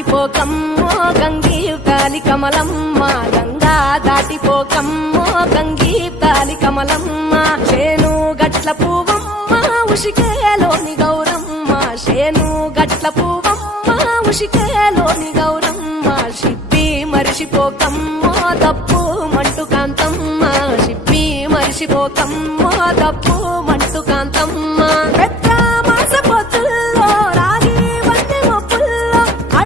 దాటిపోకమ్మో గంగీ కాలి కమలమ్మ గంగా దాటిపోకమ్మో గంగీ కాలి కమలమ్మ శేను గట్ల పువ్వమ్మ ఉషికేలోని గౌరమ్మ శేను గట్ల పువ్వమ్మ ఉషికేలోని గౌరమ్మ షిప్పి మరిషిపోకమ్మో తప్పు మంటు కాంతమ్మ షిప్పి మరిషిపోకమ్మో తప్పు